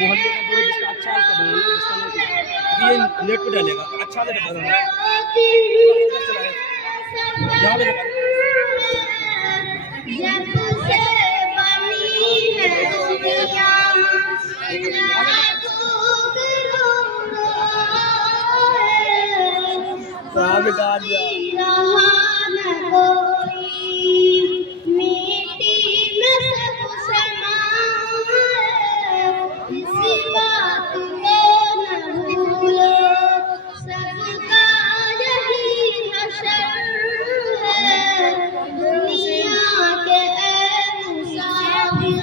मोहल्ले का जो जिसका अच्छा है उसका बनाना, जिसका नहीं तो ये नेट पे डालेगा अच्छा से बनाना। पूरा फोकस चलाएगा यहाँ पे लगा जब से बनी है दुनिया कहाँ पे काट दिया। रहा न कोई मिट्टी में सब समा है, इसी बात को न भूलो सबका यही हशर है। दुनिया के ऐ मुसाफिर